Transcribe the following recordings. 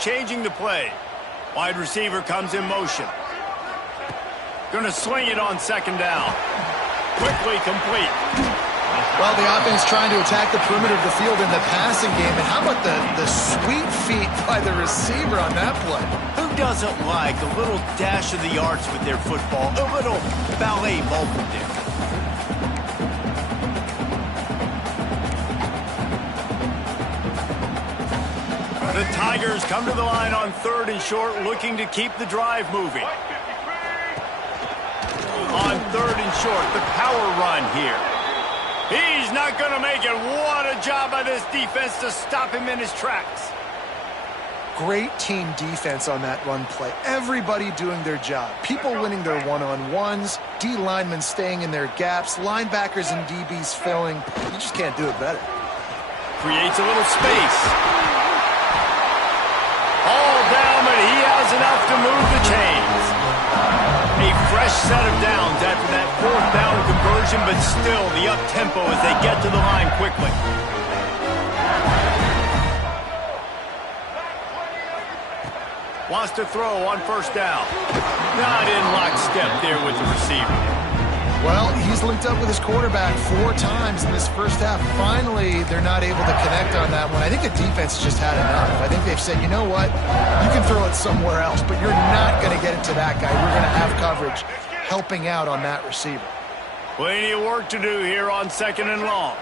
changing the play. Wide receiver comes in motion. Going to swing it on second down. Quickly complete. Well, the offense trying to attack the perimeter of the field in the passing game. And how about the sweet feet by the receiver on that play? Who doesn't like a little dash of the arts with their football? A little ballet moment there. The Tigers come to the line on 3rd and short, looking to keep the drive moving. On 3rd and short, the power run here. He's not going to make it. What a job by this defense to stop him in his tracks. Great team defense on that run play. Everybody doing their job. People winning their one-on-ones, D linemen staying in their gaps, linebackers and DBs filling. You just can't do it better. Creates a little space. All down, but he has enough to move the chains. A fresh set of downs after that 4th down conversion, but still the up-tempo as they get to the line quickly. Wants to throw on 1st down. Not in lockstep there with the receiver. Well, he's linked up with his quarterback 4 times in this first half. Finally, they're not able to connect on that one. I think the defense just had enough. I think they've said, you know what, you can throw it somewhere else, but you're not going to get it to that guy. We're going to have coverage helping out on that receiver. Plenty of work to do here on 2nd and long.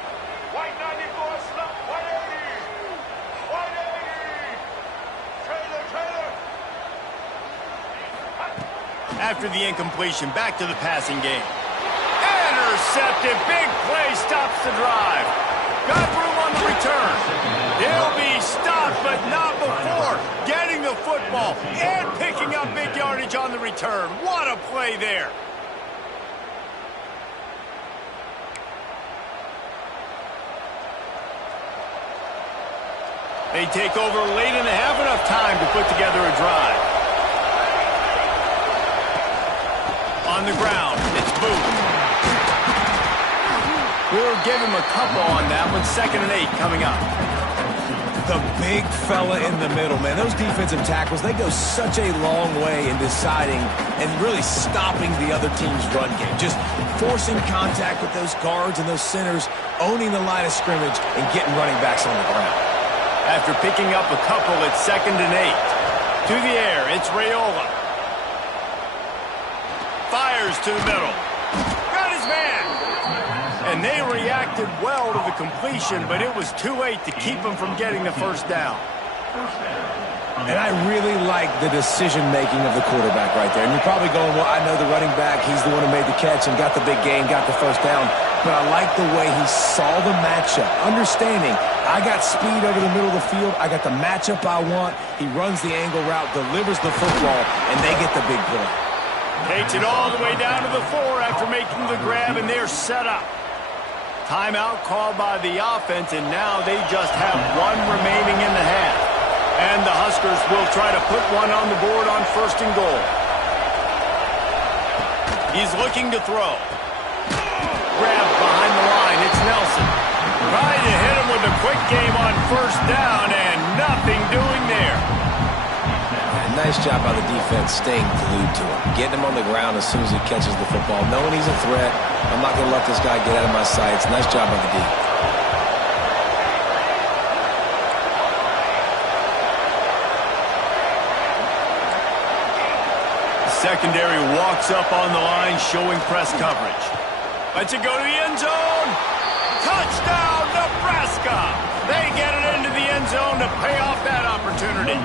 After the incompletion, back to the passing game. Intercepted. Big play stops the drive. Got room on the return. He'll be stopped, but not before getting the football and picking up big yardage on the return. What a play there. They take over late and they have enough time to put together a drive. On the ground, it's Booth. We'll give him a couple on that one. 2nd and 8 coming up. The big fella in the middle, man. Those defensive tackles, they go such a long way in deciding and really stopping the other team's run game. Just forcing contact with those guards and those centers, owning the line of scrimmage, and getting running backs on the ground. After picking up a couple, it's 2nd and 8. To the air, it's Raiola. Fires to the middle. Got his man. And they reacted well to the completion, but it was too late to keep them from getting the 1st down. And I really like the decision-making of the quarterback right there. And you're probably going, well, I know the running back. He's the one who made the catch and got the big gain, got the 1st down. But I like the way he saw the matchup, understanding I got speed over the middle of the field. I got the matchup I want. He runs the angle route, delivers the football, and they get the big play. Takes it all the way down to the 4 after making the grab, and they're set up. Timeout called by the offense, and now they just have 1 remaining in the half. And the Huskers will try to put one on the board on 1st and goal. He's looking to throw. Grab behind the line, it's Nelson. Trying to hit him with a quick game on 1st down, and nothing doing there. Nice job by the defense staying glued to him. Getting him on the ground as soon as he catches the football. Knowing he's a threat. I'm not going to let this guy get out of my sights. Nice job by the D. The secondary walks up on the line, showing press coverage. Lets it go to the end zone. Touchdown, Nebraska! They get it into the end zone to pay off that opportunity.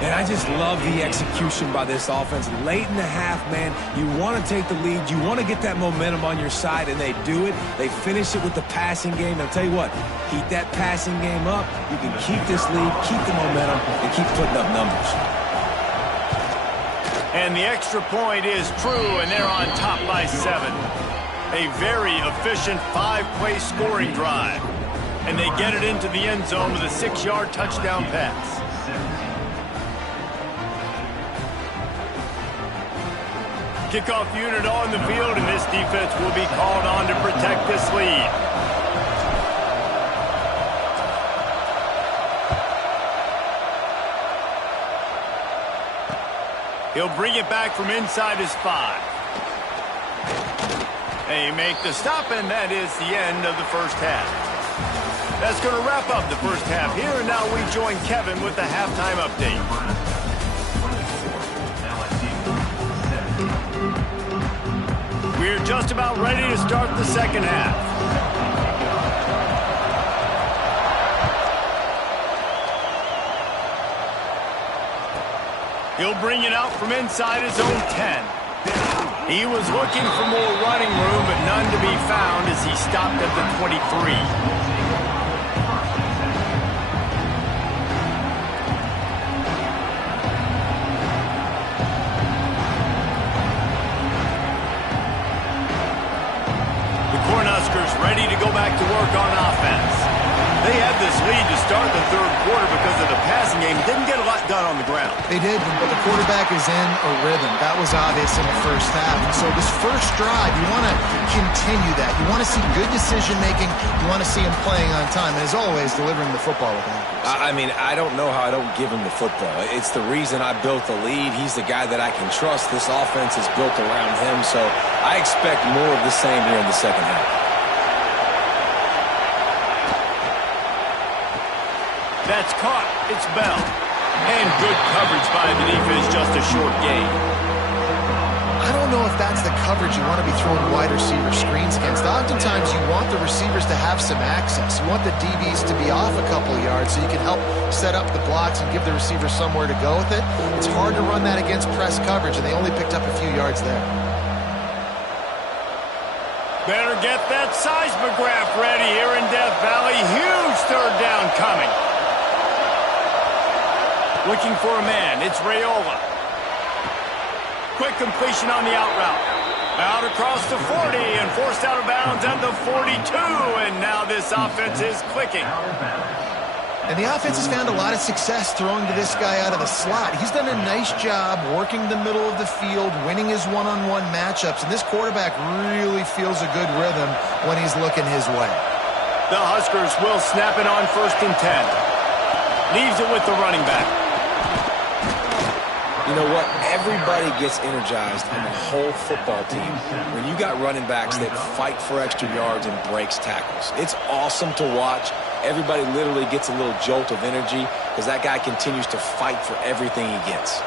And I just love the execution by this offense. Late in the half, man, you want to take the lead. You want to get that momentum on your side, and they do it. They finish it with the passing game. And I'll tell you what, keep that passing game up. You can keep this lead, keep the momentum, and keep putting up numbers. And the extra point is true, and they're on top by 7. A very efficient 5-play scoring drive. And they get it into the end zone with a 6-yard touchdown pass. Kickoff unit on the field, and this defense will be called on to protect this lead. He'll bring it back from inside his 5. They make the stop, and that is the end of the first half. That's going to wrap up the first half here, and now we join Kevin with the halftime update. We're just about ready to start the second half. He'll bring it out from inside his own 10. He was looking for more running room, but none to be found as he stopped at the 23. Ready to go back to work on offense. They had this lead to start the third quarter because of the passing game. Didn't get a lot done on the ground. They did, but the quarterback is in a rhythm. That was obvious in the first half. And so this first drive, you want to continue that. You want to see good decision-making. You want to see him playing on time. And as always, delivering the football with accuracy. I mean, I don't know how I don't give him the football. It's the reason I built the lead. He's the guy that I can trust. This offense is built around him, so I expect more of the same here in the second half. That's caught. It's Bell. And good coverage by the defense, just a short gain. I don't know if that's the coverage you want to be throwing wide receiver screens against. Oftentimes, you want the receivers to have some access. You want the DBs to be off a couple of yards so you can help set up the blocks and give the receiver somewhere to go with it. It's hard to run that against press coverage, and they only picked up a few yards there. Better get that seismograph ready here in Death Valley. Huge third down coming. Looking for a man. It's Raiola. Quick completion on the out route. Out across the 40 and forced out of bounds at the 42. And now this offense is clicking. And the offense has found a lot of success throwing to this guy out of the slot. He's done a nice job working the middle of the field, winning his one-on-one matchups. And this quarterback really feels a good rhythm when he's looking his way. The Huskers will snap it on 1st and 10. Leaves it with the running back. You know what? Everybody gets energized on the whole football team when you got running backs that fight for extra yards and breaks tackles. It's awesome to watch. Everybody literally gets a little jolt of energy because that guy continues to fight for everything he gets.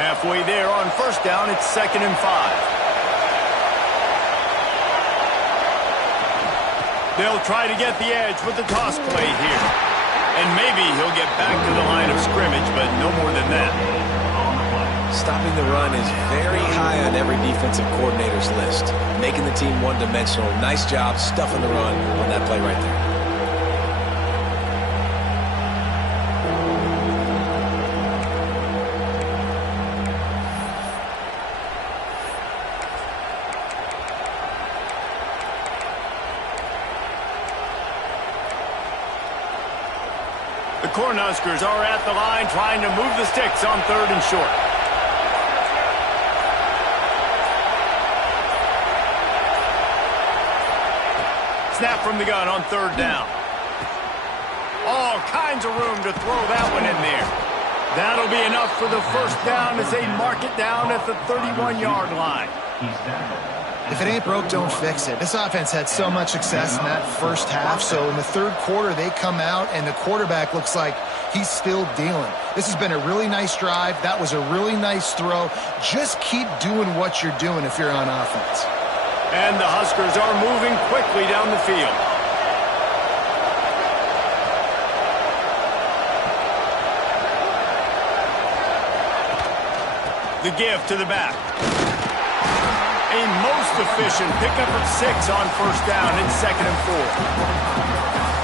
Halfway there on 1st down, it's 2nd and 5. They'll try to get the edge with the toss play here. And maybe he'll get back to the line of scrimmage, but no more than that. Stopping the run is very high on every defensive coordinator's list. Making the team one-dimensional. Nice job stuffing the run on that play right there. The Cornhuskers are at the line trying to move the sticks on 3rd and short. Snap from the gun on 3rd down. All kinds of room to throw that one in there. That'll be enough for the 1st down as they mark it down at the 31-yard line. If it ain't broke, don't fix it. This offense had so much success in that first half, so in the third quarter, they come out, and the quarterback looks like he's still dealing. This has been a really nice drive. That was a really nice throw. Just keep doing what you're doing if you're on offense. And the Huskers are moving quickly down the field. The give to the back. A most efficient pickup of 6 on 1st down. It's 2nd and 4.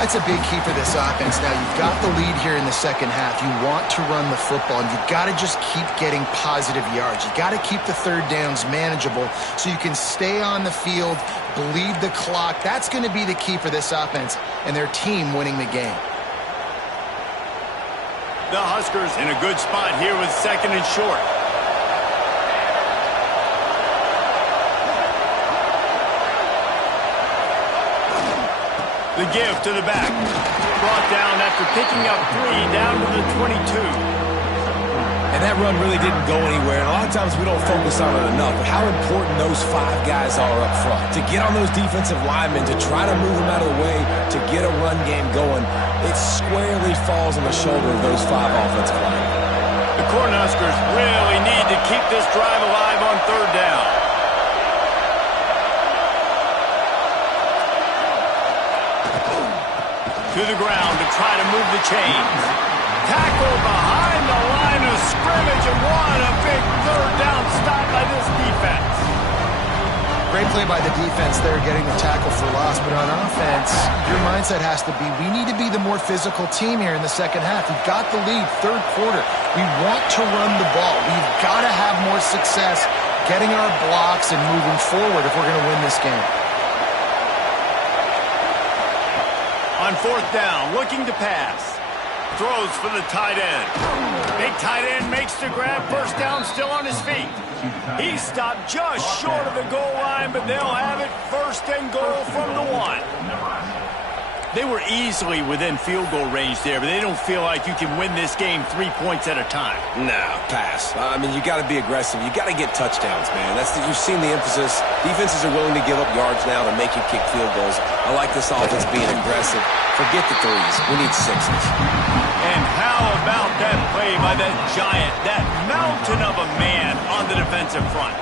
That's a big key for this offense. Now, you've got the lead here in the second half. You want to run the football, and you've got to just keep getting positive yards. You've got to keep the 3rd downs manageable so you can stay on the field, bleed the clock. That's going to be the key for this offense and their team winning the game. The Huskers in a good spot here with 2nd and short. The The give to the back. Brought down after picking up 3 down to the 22. And that run really didn't go anywhere. And a lot of times we don't focus on it enough, but how important those 5 guys are up front. To get on those defensive linemen, to try to move them out of the way, to get a run game going, it squarely falls on the shoulder of those 5 offensive linemen. The Cornhuskers really need to keep this drive alive on 3rd down. To the ground to try to move the chains. Tackle behind the line of scrimmage, and what a big 3rd down stop by this defense. Great play by the defense there, getting the tackle for loss. But on offense, your mindset has to be, we need to be the more physical team here in the second half. We've got the lead, 3rd quarter. We want to run the ball. We've got to have more success getting our blocks and moving forward if we're going to win this game. On 4th down, looking to pass. Throws for the tight end. Big tight end makes the grab. 1st down, still on his feet. He stopped just short of the goal line, but they'll have it 1st and goal from the 1. They were easily within field goal range there, but they don't feel like you can win this game 3 points at a time. No, pass. I mean, you got to be aggressive. You got to get touchdowns, man. You've seen the emphasis. Defenses are willing to give up yards now to make you kick field goals. I like this offense being aggressive. Forget the 3s. We need 6s. And how about that play by that giant, that mountain of a man on the defensive front?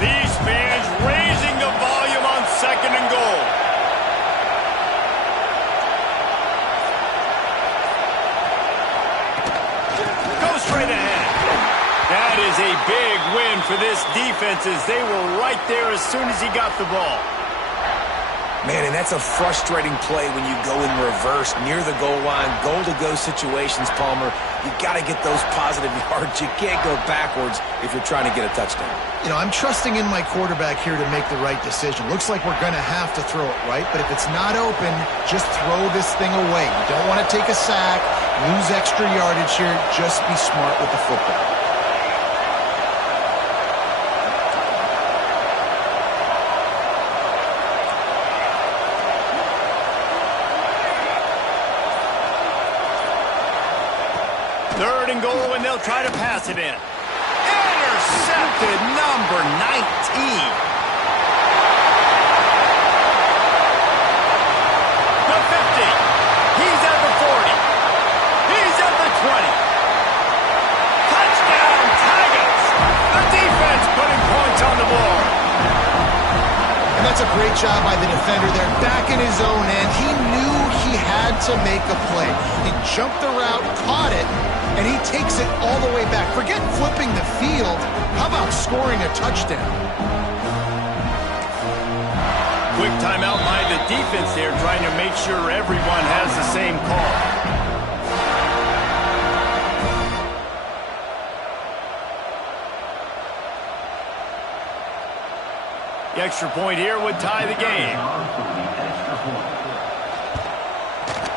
These fans raising the volume on 2nd and goal. Straight ahead. That is a big win for this defense as they were right there as soon as he got the ball. Man, and that's a frustrating play when you go in reverse near the goal line, goal-to-go situations, Palmer. You got to get those positive yards. You can't go backwards if you're trying to get a touchdown. You know, I'm trusting in my quarterback here to make the right decision. Looks like we're going to have to throw it right, but if it's not open, just throw this thing away. You don't want to take a sack, lose extra yardage here. Just be smart with the football. Third and goal, and they'll try to pass it in. Intercepted, number 19. The 50. He's at the 40. He's at the 20. Touchdown, Tigers. The defense putting points on the board. And that's a great job by the defender there, back in his own end. He knew he had to make a play. He jumped the route, caught it, and he takes it all the way back. Forget flipping the field. How about scoring a touchdown? Quick timeout by the defense there, trying to make sure everyone has the same call. The extra point here would tie the game.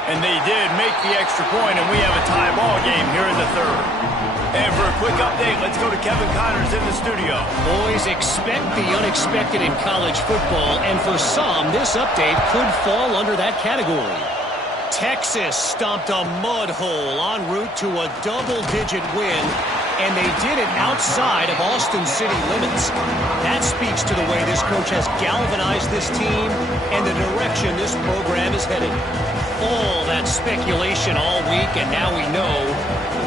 And they did make the extra point, and we have a tie ball game here in the 3rd. And for a quick update, let's go to Kevin Connors in the studio. Boys, expect the unexpected in college football, and for some, this update could fall under that category. Texas stomped a mud hole en route to a double-digit win, and they did it outside of Austin city limits. That speaks to the way this coach has galvanized this team and the direction this program is headed. All that speculation all week, and now we know.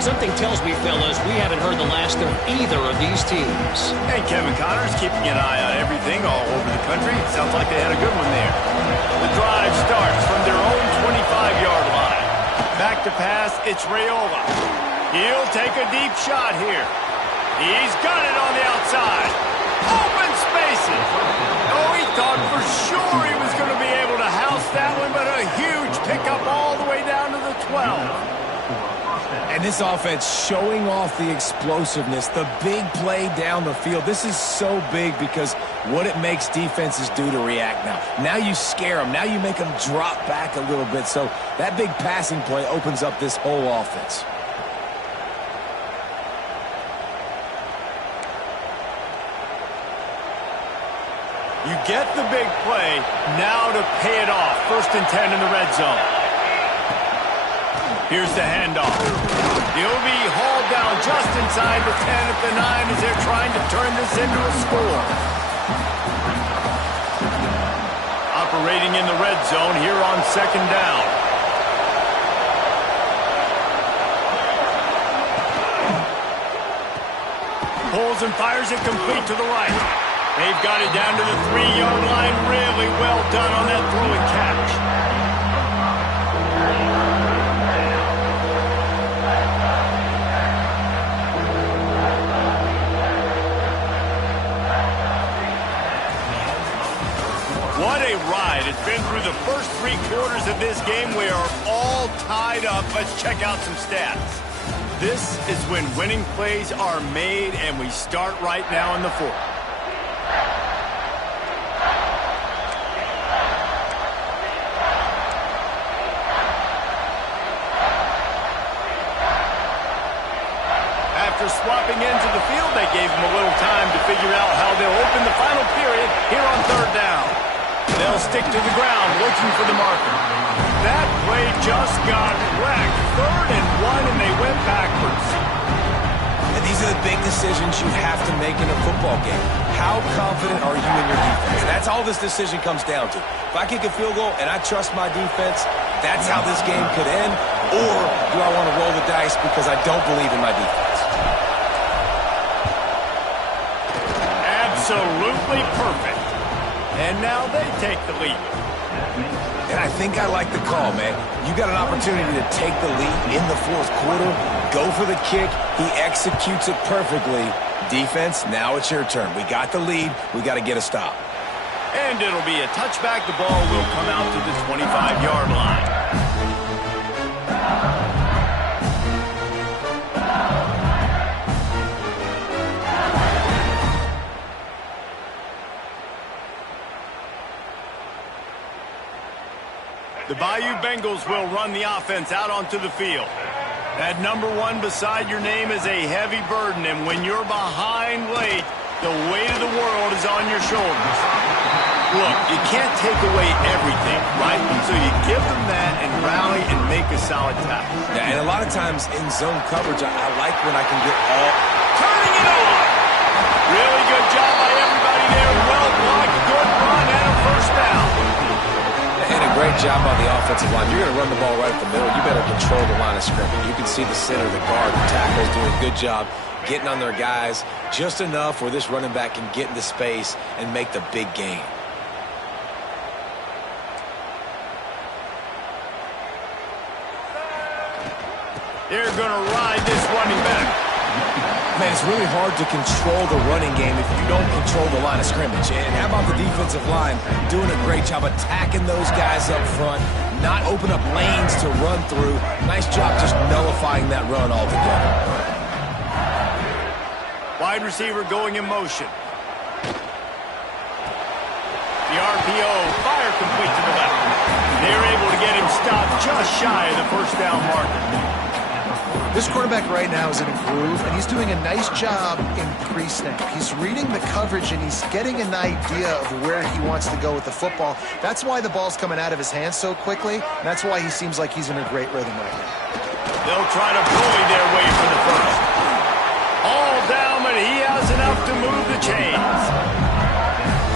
Something tells me, fellas, we haven't heard the last of either of these teams. And Kevin Connors keeping an eye on everything all over the country. Sounds like they had a good one there. The drive starts from their own 25-yard line. Back to pass, it's Raiola. He'll take a deep shot here. He's got it on the outside. Open spaces. Oh, he thought for sure he was going to be able to house that one, but a huge pickup all the way down to the 12. And this offense showing off the explosiveness, the big play down the field. This is so big because what it makes defenses do to react now. Now you scare them. Now you make them drop back a little bit. So that big passing play opens up this whole offense. You get the big play, now to pay it off. 1st and 10 in the red zone. Here's the handoff. He'll be hauled down just inside the 10 at the 9 as they're trying to turn this into a score. Operating in the red zone here on 2nd down. Pulls and fires it complete to the right. They've got it down to the 3-yard line. Really well done on that throw and catch. What a ride. It's been through the first 3 quarters of this game. We are all tied up. Let's check out some stats. This is when winning plays are made, and we start right now in the 4th. After swapping into the field, they gave him a little time to figure out how they'll open the final period here on 3rd down. They'll stick to the ground, looking for the marker. That play just got wrecked. 3rd and 1, and they went backwards. And these are the big decisions you have to make in a football game. How confident are you in your defense? That's all this decision comes down to. If I kick a field goal and I trust my defense, that's how this game could end. Or do I want to roll the dice because I don't believe in my defense? Absolutely perfect. And now they take the lead. And I think I like the call, man. You got an opportunity to take the lead in the 4th quarter. Go for the kick. He executes it perfectly. Defense, now it's your turn. We got the lead. We got to get a stop. And it'll be a touchback. The ball will come out to the 25-yard line. The Bayou Bengals will run the offense out onto the field. That number 1 beside your name is a heavy burden, and when you're behind late, the weight of the world is on your shoulders. Look, you can't take away everything, right? So you give them that and rally and make a solid tackle. Yeah, and a lot of times in zone coverage, I like when I can get all... Turning it on! Really good job by everybody there. Well blocked, good run, and a 1st down. And a great job by the offensive line. You're going to run the ball right up the middle. You better control the line of scrimmage. You can see the center, the guard, the tackle's doing a good job getting on their guys just enough where this running back can get into space and make the big gain. They're going to ride this running back. Man, it's really hard to control the running game if you don't control the line of scrimmage. And how about the defensive line doing a great job attacking those guys up front, not open up lanes to run through. Nice job just nullifying that run altogether. Wide receiver going in motion. The RPO, fire complete to the left. They're able to get him stopped just shy of the 1st down marker. This quarterback right now is in a groove, and he's doing a nice job in pre-snap. He's reading the coverage, and he's getting an idea of where he wants to go with the football. That's why the ball's coming out of his hands so quickly, and that's why he seems like he's in a great rhythm right now. They'll try to bully their way for the 1st. All down, but he has enough to move the chains.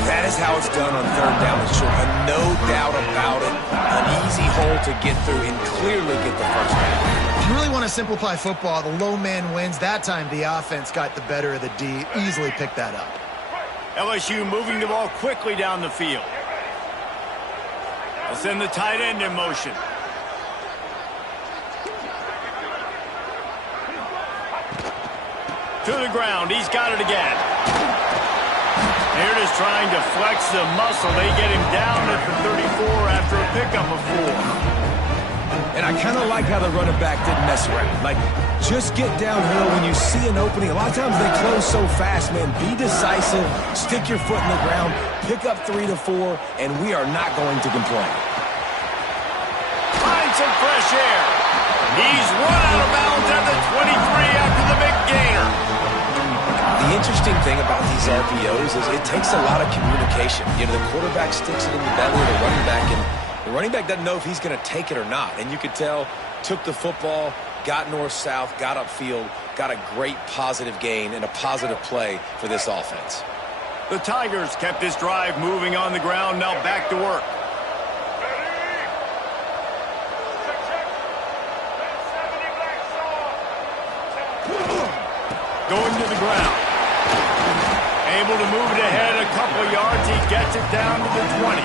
That is how it's done on 3rd down and short. No doubt about it. An easy hole to get through and clearly get the 1st down. If you really want to simplify football, the low man wins. That time the offense got the better of the D. Easily picked that up. LSU moving the ball quickly down the field. They'll send the tight end in motion. To the ground. He's got it again. They're just trying to flex the muscle. They get him down at the 34 after a pickup of 4. And I kind of like how the running back didn't mess around. Like, Just get downhill when you see an opening. A lot of times they close so fast, man. Be decisive, stick your foot in the ground, pick up 3 to 4, and we are not going to complain. Find some fresh air. He's run out of bounds at the 23 after the big gainer. The interesting thing about these RPOs is it takes a lot of communication. You know, the quarterback sticks it in the belly of the running back, and the running back doesn't know if he's going to take it or not. And you could tell, took the football, got north-south, got upfield, got a great positive gain and a positive play for this offense. The Tigers kept this drive moving on the ground, now back to work. Going to the ground. Able to move it ahead a couple of yards. He gets it down to the 20.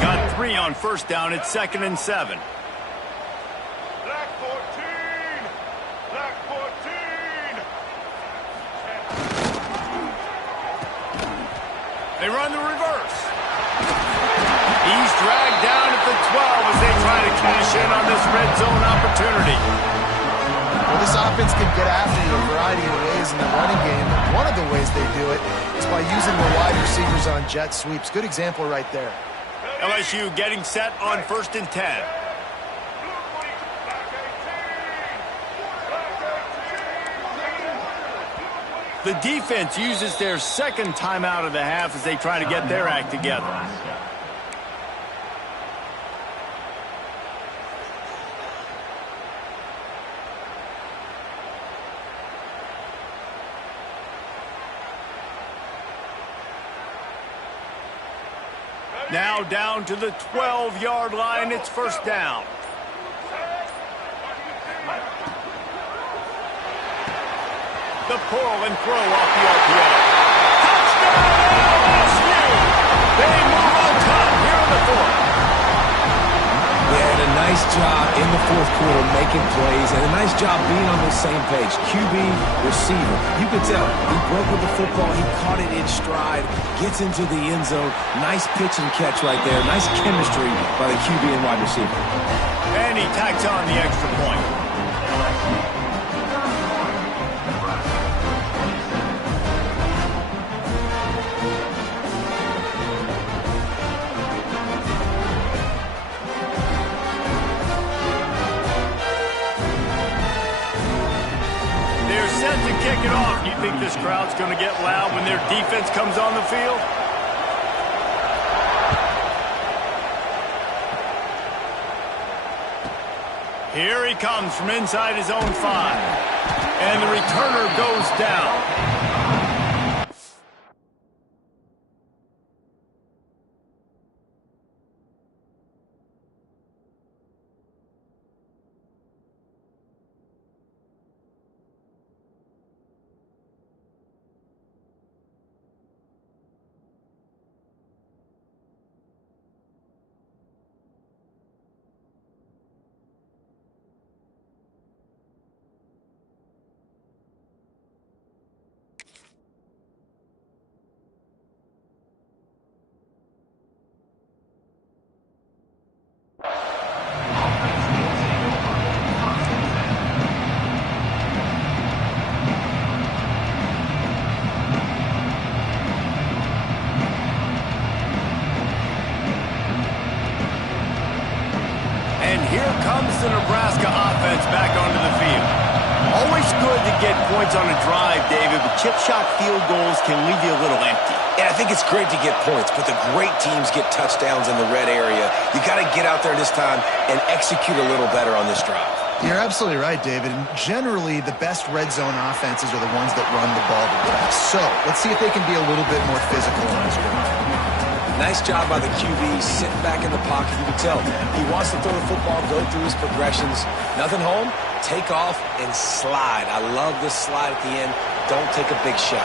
Got 3 on first down. It's 2nd and 7. Black 14! Black 14! They run the reverse. He's dragged down at the 12 as they try to cash in on this red zone opportunity. Well, this offense can get after you a variety of ways in the running game. One of the ways they do it is by using the wide receivers on jet sweeps. Good example right there. LSU getting set on 1st and 10. The defense uses their second timeout of the half as they try to get their act together. Now down to the 12-yard line. It's 1st down. The pull and throw off the RPO. Touchdown, LSU! They move on top here in the 4th. They had a nice job in the 4th quarter making plays and a nice job being on the same page. QB, receiver. You could tell he broke with the football. He caught it in stride, gets into the end zone. Nice pitch and catch right there. Nice chemistry by the QB and wide receiver. And he tacks on the extra point. Set to kick it off. You think this crowd's going to get loud when their defense comes on the field? Here he comes from inside his own 5. And the returner goes down. The Nebraska offense back onto the field. Always good to get points on a drive, David, but chip shot field goals can leave you a little empty. Yeah, I think it's great to get points, but the great teams get touchdowns in the red area. You got to get out there this time and execute a little better on this drive. You're absolutely right, David. And generally, the best red zone offenses are the ones that run the ball the best. So let's see if they can be a little bit more physical on this drive. Nice job by the QB, sitting back in the pocket. You can tell he wants to throw the football, go through his progressions. Nothing home, take off, and slide. I love this slide at the end. Don't take a big shot.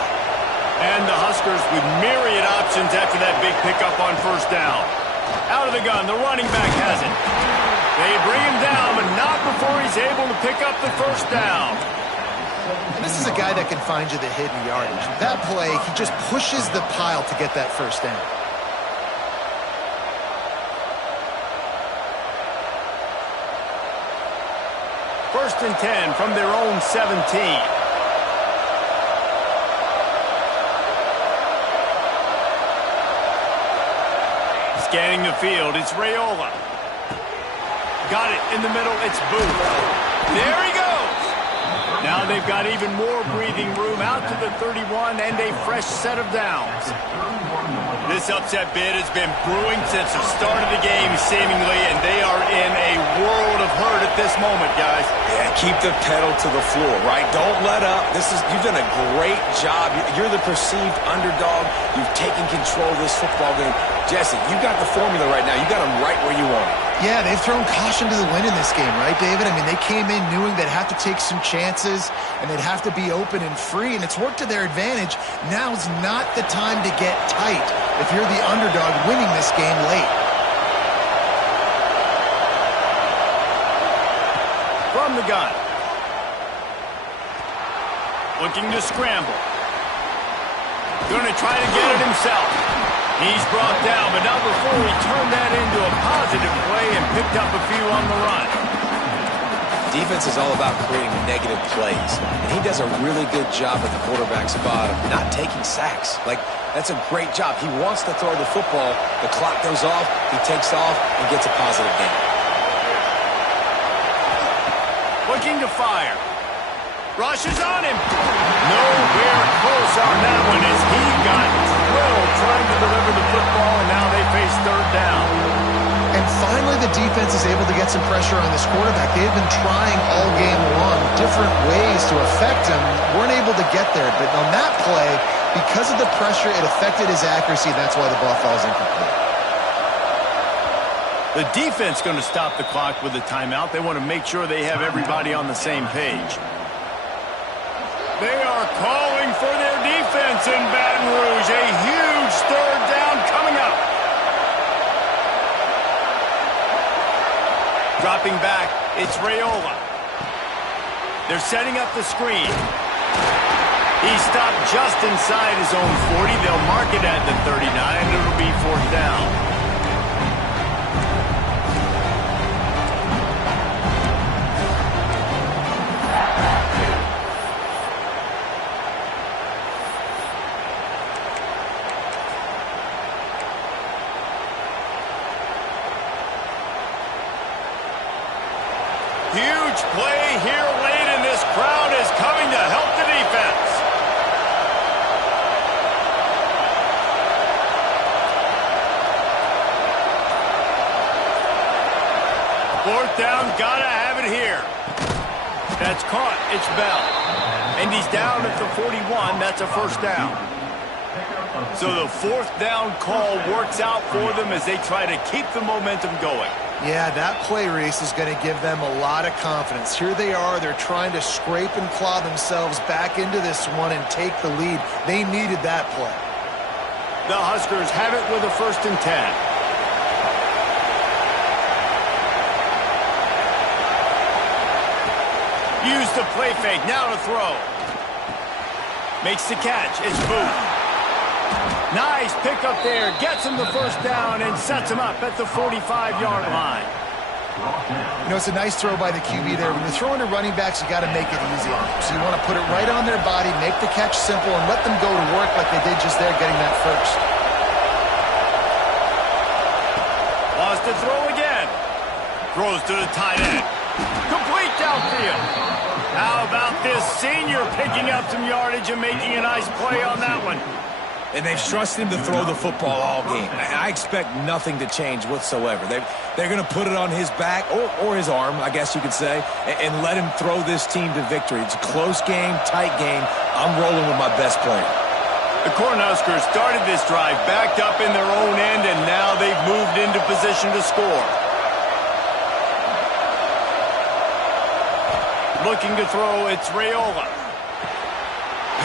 And the Huskers with myriad options after that big pickup on 1st down. Out of the gun, the running back has it. They bring him down, but not before he's able to pick up the 1st down. And this is a guy that can find you the hidden yardage. That play, he just pushes the pile to get that first down. First and 10 from their own 17. Scanning the field, it's Raiola. Got it in the middle, it's Booth. There he goes. Now they've got even more breathing room out to the 31 and a fresh set of downs. This upset bid has been brewing since the start of the game, seemingly, and they are in a world of hurt at this moment, guys. Yeah, keep the pedal to the floor, right? Don't let up. You've done a great job. You're the perceived underdog. You've taken control of this football game. Jesse, you got the formula right now. You got them right where you want it. Yeah, they've thrown caution to the wind in this game, right, David? I mean, they came in knowing they'd have to take some chances and they'd have to be open and free, and it's worked to their advantage. Now's not the time to get tight if you're the underdog winning this game late. From the gun. Looking to scramble. Going to try to get it himself. He's brought down, but not before he turned that into a positive play and picked up a few on the run. Defense is all about creating negative plays, and he does a really good job at the quarterback spot of not taking sacks. That's a great job. He wants to throw the football. The clock goes off, he takes off, and gets a positive gain. Looking to fire. Rushes on him. Nowhere close on that one as he got drilled trying to deliver the football, and now they face third down. And finally, the defense is able to get some pressure on this quarterback. They have been trying all game long different ways to affect him. Weren't able to get there, but on that play, because of the pressure, it affected his accuracy, and that's why the ball falls incomplete. The defense going to stop the clock with a timeout. They want to make sure they have everybody on the same page. They are calling for their defense in Baton Rouge. A huge third down coming up. Dropping back, it's Raiola. They're setting up the screen. He stopped just inside his own 40. They'll mark it at the 39. It'll be fourth down. Huge play here late, and this crowd is coming to help the defense. Fourth down, gotta have it here. That's caught, it's Bell. And he's down at the 41, that's a first down. So the fourth down call works out for them as they try to keep the momentum going. Yeah, that play, Reese, is going to give them a lot of confidence. Here they are. They're trying to scrape and claw themselves back into this one and take the lead. They needed that play. The Huskers have it with a first and 10. Use the play fake. Now to throw. Makes the catch. It's Booth. Nice pickup there. Gets him the first down and sets him up at the 45-yard line. You know, it's a nice throw by the QB there. When you're throwing to running backs, you got to make it easy on them. So you want to put it right on their body, make the catch simple, and let them go to work like they did just there, getting that first. Wants to throw again. Throws to the tight end. Complete downfield. How about this senior picking up some yardage and making a nice play on that one? And they've trusted him to throw the football all game. I expect nothing to change whatsoever. They're going to put it on his back, or his arm, I guess you could say, and let him throw this team to victory. It's a close game, tight game. I'm rolling with my best player. The Cornhuskers started this drive backed up in their own end, and now they've moved into position to score. Looking to throw, it's Raiola.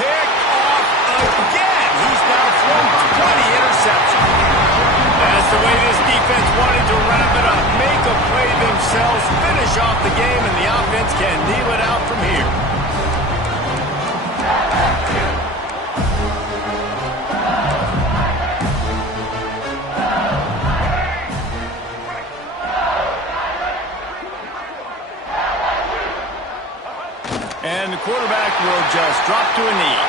Picked off again. He's now thrown 20 interceptions. That's the way this defense wanted to wrap it up. Make a play themselves, finish off the game, and the offense can kneel it out from here. and the quarterback will just drop to a knee.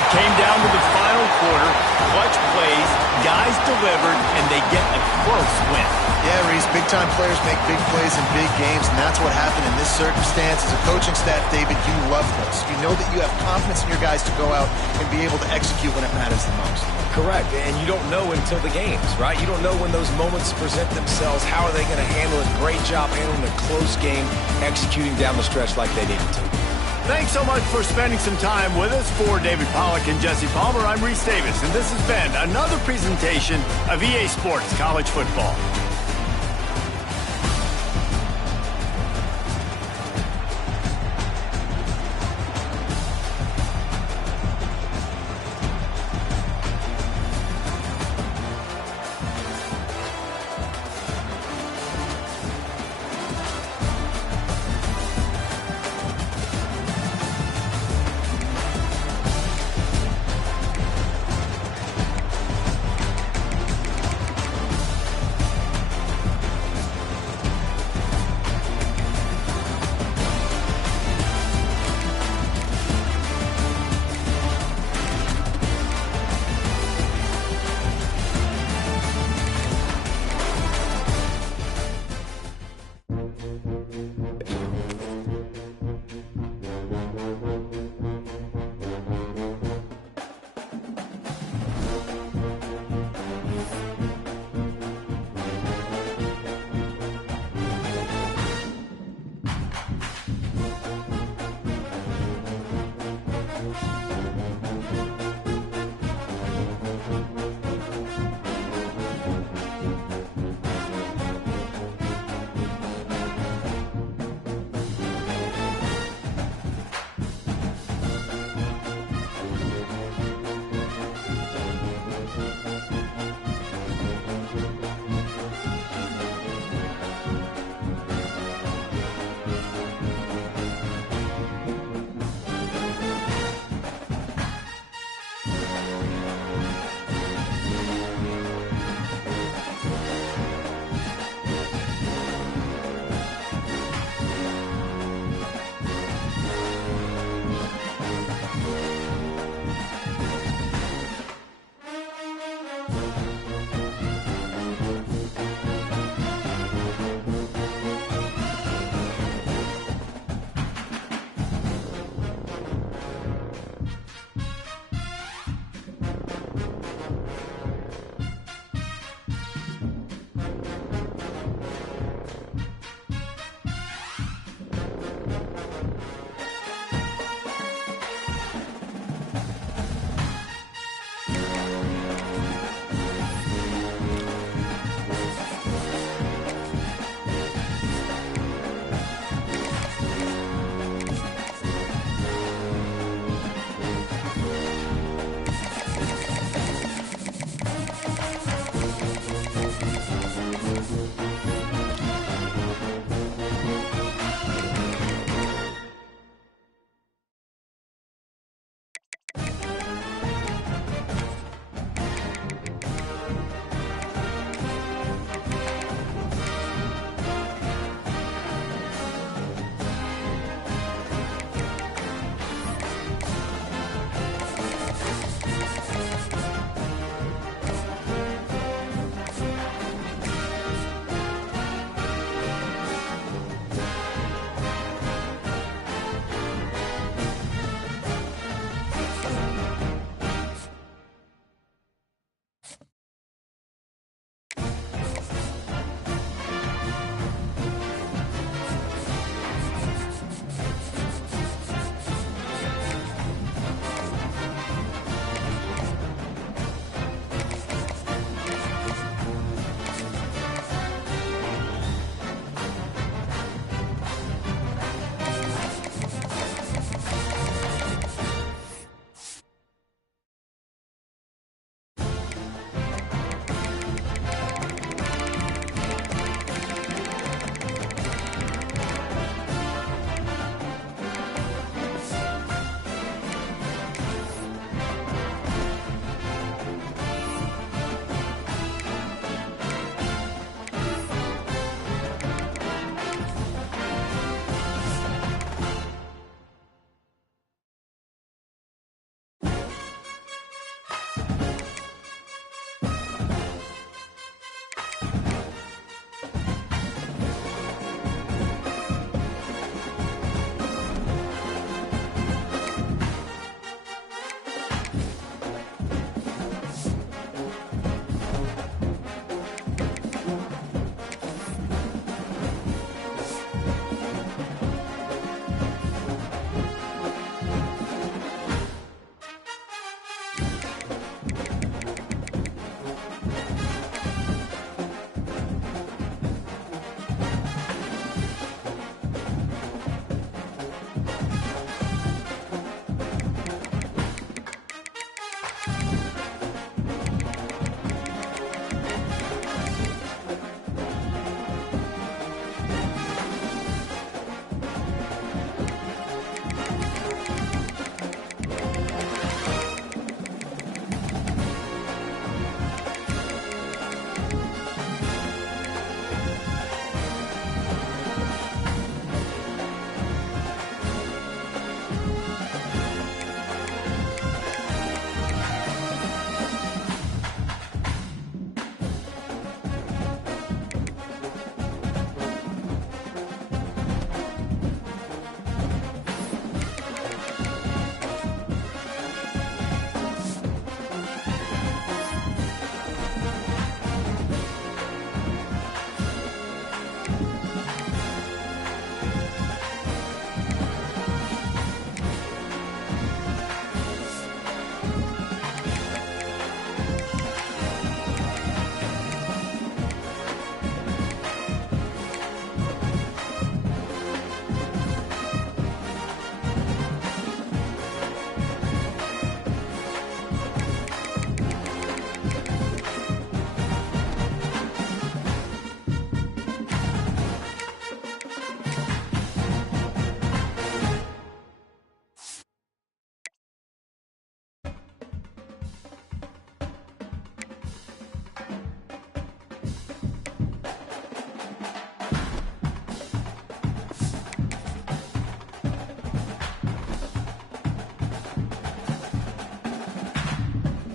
It came down to the final quarter. Clutch plays, guys delivered, and they get a close win. Yeah, Reese, big-time players make big plays in big games, and that's what happened in this circumstance. As a coaching staff, David, you love this. You know that you have confidence in your guys to go out and be able to execute when it matters the most. Correct, and you don't know until the games, right? You don't know when those moments present themselves. How are they going to handle it? Great job handling a close game, executing down the stretch like they needed to. Thanks so much for spending some time with us. For David Pollack and Jesse Palmer, I'm Reese Davis, and this has been another presentation of EA Sports College Football.